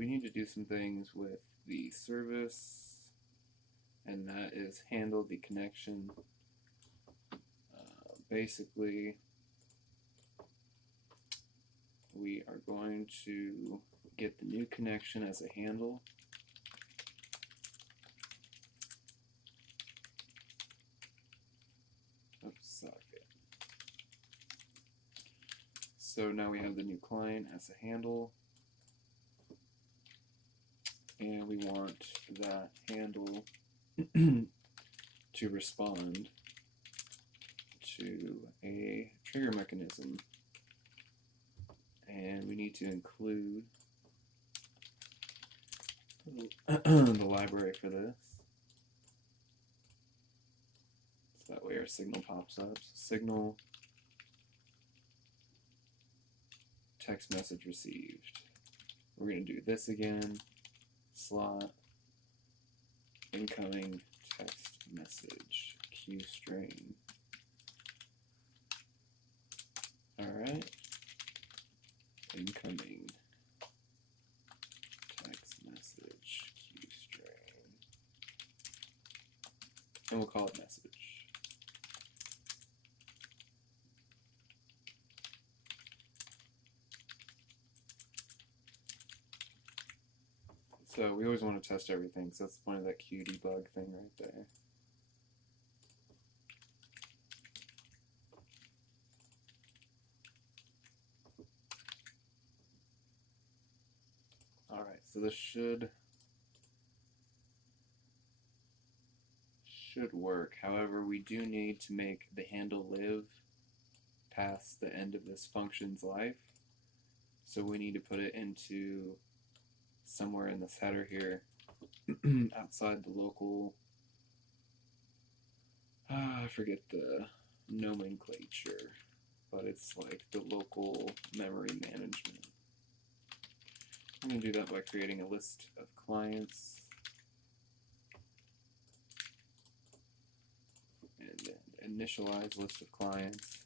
we need to do some things with the service, and that is handle the connection. Basically, we are going to get the new connection as a handle. WebSocket. So now we have the new client as a handle, and we want that handle to respond to a trigger mechanism, and we need to include the library for this, so that way our signal pops up. So signal text message received. We're going to do this again, slot incoming text message Q string. Alright, incoming text message Q string, and we'll call it message. So we always want to test everything, so that's the point of that Q debug thing right there. Alright, so this should work. However, we do need to make the handle live past the end of this function's life. So we need to put it into somewhere in this header here, outside the local, I forget the nomenclature, but it's like the local memory management. I'm going to do that by creating a list of clients, and then initialize list of clients.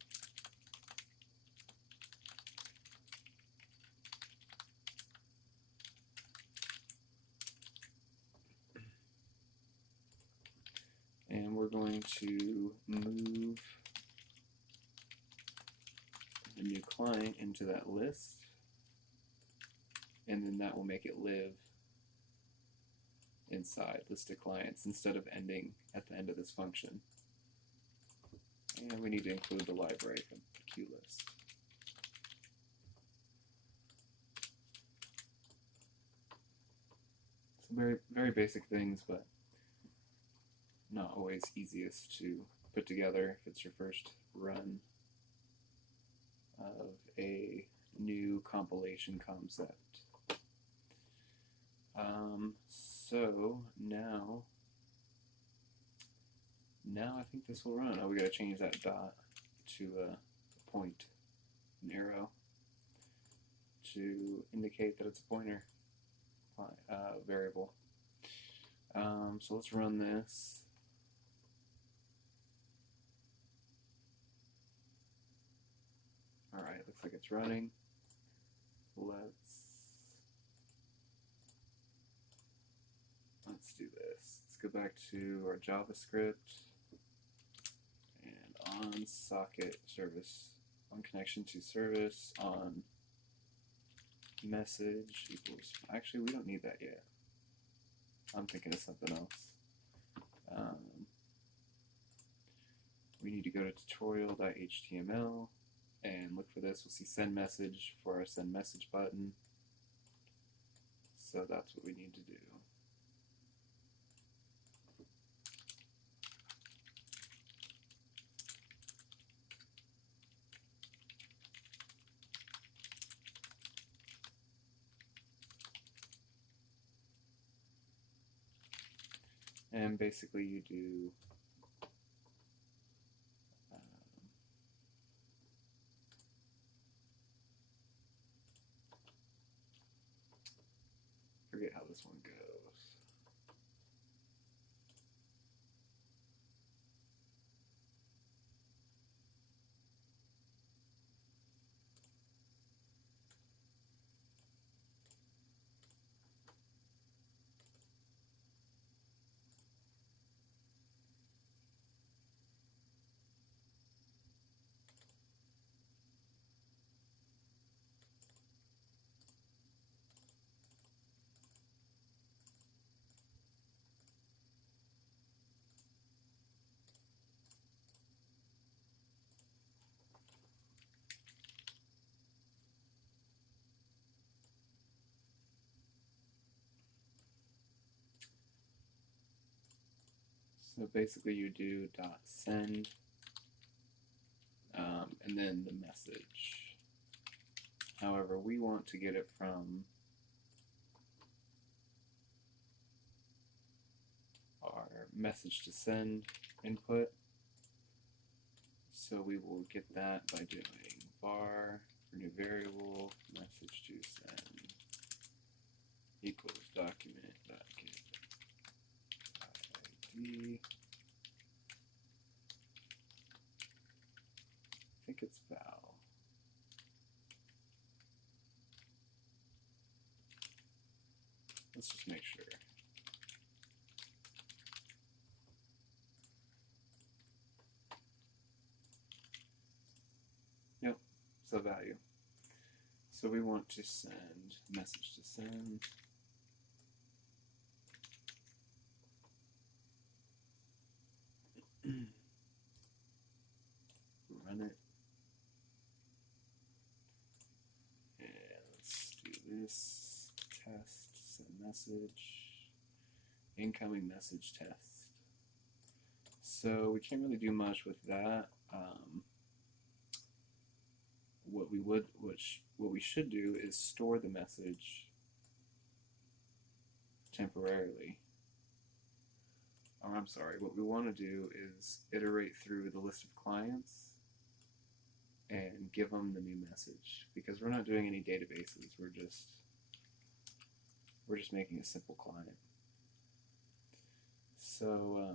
And we're going to move the new client into that list, and then that will make it live inside list of clients instead of ending at the end of this function. And we need to include the library from the QList. Some very basic things, but not always easiest to put together if it's your first run of a new compilation concept. So now I think this will run. Oh, we got to change that dot to a point, an arrow, to indicate that it's a pointer variable. So let's run this. Alright, looks like it's running. Let's do this. Let's go back to our JavaScript, and on socket service, on connection to service, on message equals, actually we don't need that yet. I'm thinking of something else. We need to go to tutorial.html and look for this. We'll see send message for our send message button. So that's what we need to do. And basically you do forget how this one goes. So basically you do .send and then the message. However, we want to get it from our message to send input. So we will get that by doing var for new variable message to send equals document.get ID. I think it's val. Let's just make sure. Yep, so value. So we want to send message to send. Run it. And let's do this. Test, send message. Incoming message test. So we can't really do much with that. What we should do is store the message temporarily. Or I'm sorry, what we want to do is iterate through the list of clients and give them the new message, because we're not doing any databases. We're just making a simple client. So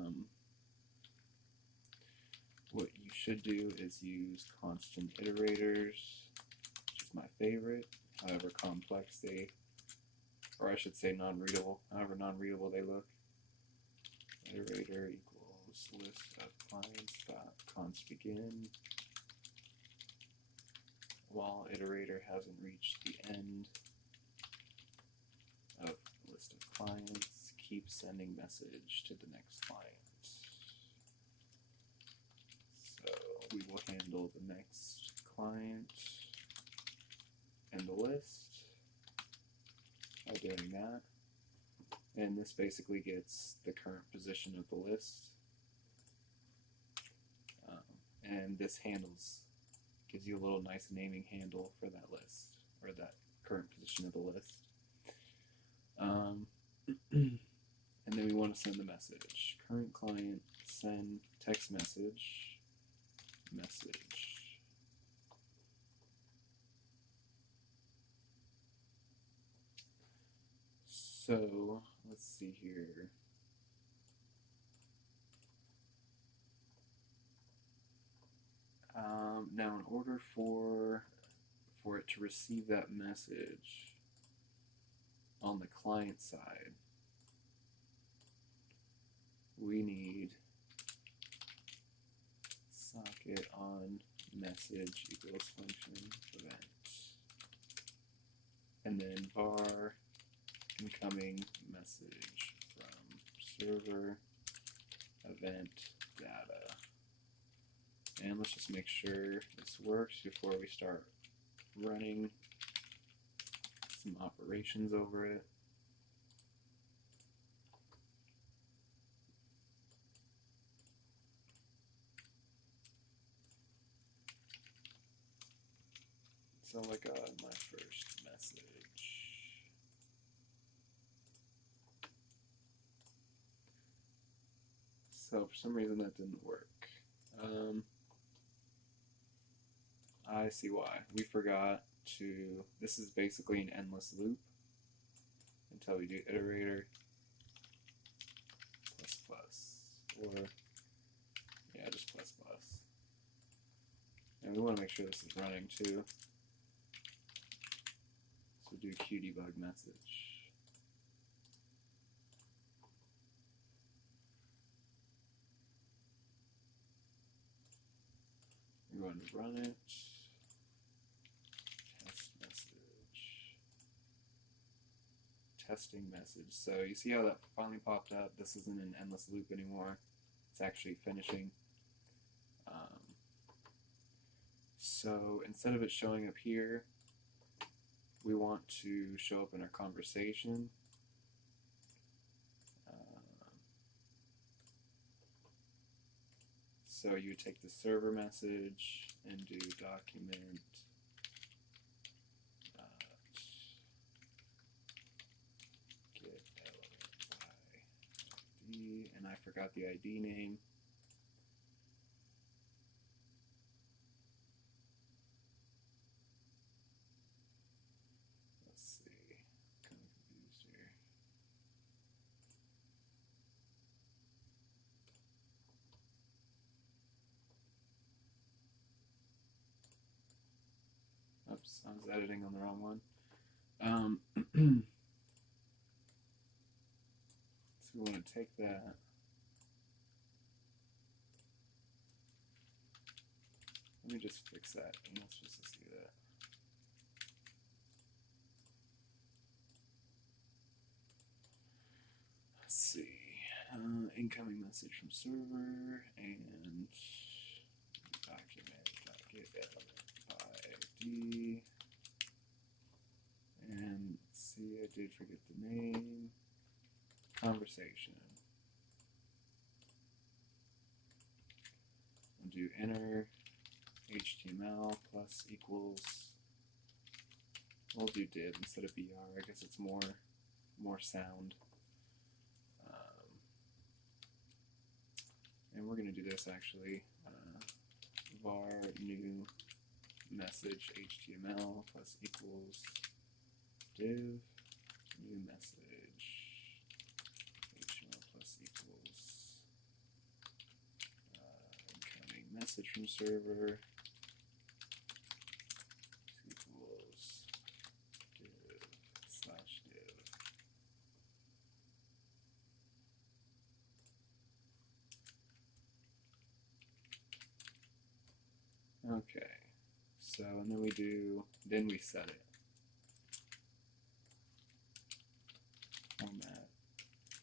what you should do is use constant iterators, which is my favorite, however complex they, or I should say non-readable, however non-readable they look. Iterator equals list of clients dot const begin. While iterator hasn't reached the end of list of clients, keep sending message to the next client. So we will handle the next client and the list by doing that. And this basically gets the current position of the list. And this gives you a little nice naming handle for that list, or that current position of the list. And then we want to send the message. Current client, send text message. So let's see here. Now, in order for it to receive that message on the client side, we need socket on message equals function event, and then var incoming message from server event data. And let's just make sure this works before we start running some operations over it. So I got my first message. So for some reason that didn't work. I see why. We forgot to, this is basically an endless loop until we do iterator ++, or yeah, just ++. And we want to make sure this is running too. So do qdebug message. We're going to run it. Test message. Testing message. So you see how that finally popped up? This isn't an endless loop anymore. It's actually finishing. So instead of it showing up here, we want to show up in our conversation. So you would take the server message and do document get element by ID, and I forgot the ID name. Let's see, kind of confused here. Oops, I was editing on the wrong one. So we want to take that. Let me just fix that. I'm not supposed to see that. Let's see. Incoming message from server and document.get element by ID. And let's see, I did forget the name. Conversation. I'll do enter HTML plus equals. We'll do div instead of br. I guess it's more sound. And we're going to do this actually. Var new message HTML plus equals div new message HTML plus equals incoming message from server equals div slash div. Okay, so and then we set it. Format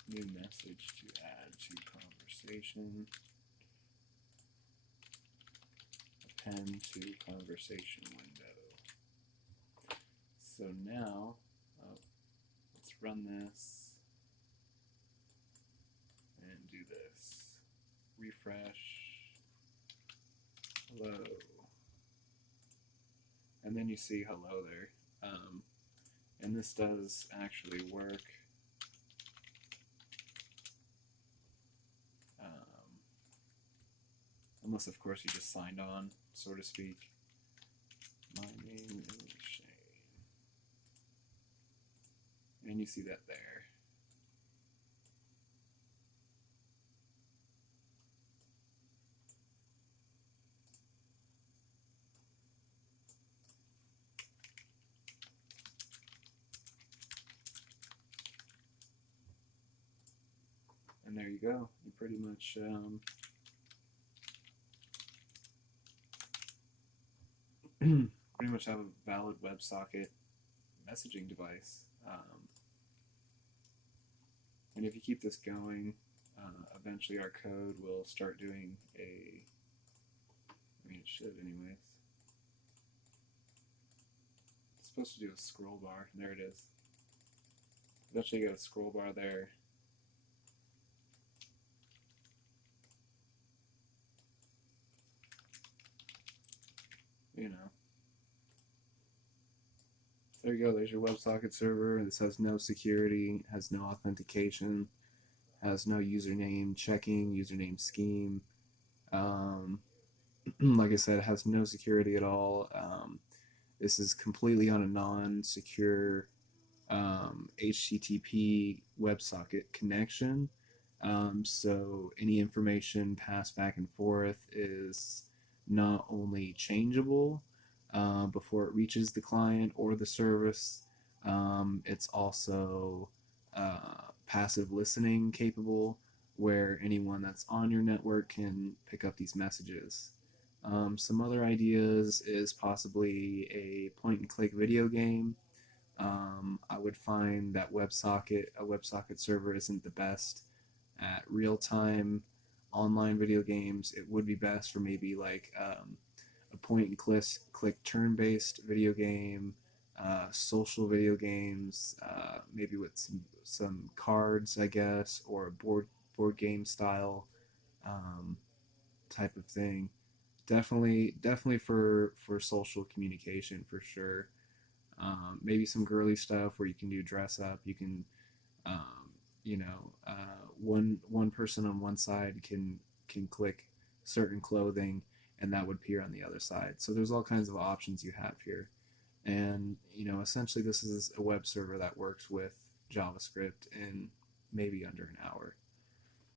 new message to add to conversation. Append to conversation window. So now, let's run this and do this. Refresh. Hello. And then you see hello there. And this does actually work. Unless, of course, you just signed on, so to speak. My name is Shane. And you see that there. And there you go. You pretty much pretty much have a valid WebSocket messaging device. And if you keep this going, eventually our code will start doing it should anyways. It's supposed to do a scroll bar. There it is. Eventually you got a scroll bar there. You know. There you go, there's your WebSocket server. This has no security, has no authentication, has no username checking, username scheme. Like I said, it has no security at all. This is completely on a non-secure HTTP WebSocket connection. So any information passed back and forth is not only changeable before it reaches the client or the service, it's also passive listening capable, where anyone that's on your network can pick up these messages. Some other ideas is possibly a point-and-click video game. I would find that a WebSocket server isn't the best at real-time online video games. It would be best for maybe like a point-and-click turn-based video game, social video games, maybe with some cards, I guess, or a board game style. type of thing. Definitely for social communication for sure. Maybe some girly stuff where you can do dress up. You can, one person on one side can click certain clothing, and that would appear on the other side. So there's all kinds of options you have here, and essentially this is a web server that works with JavaScript in maybe under an hour.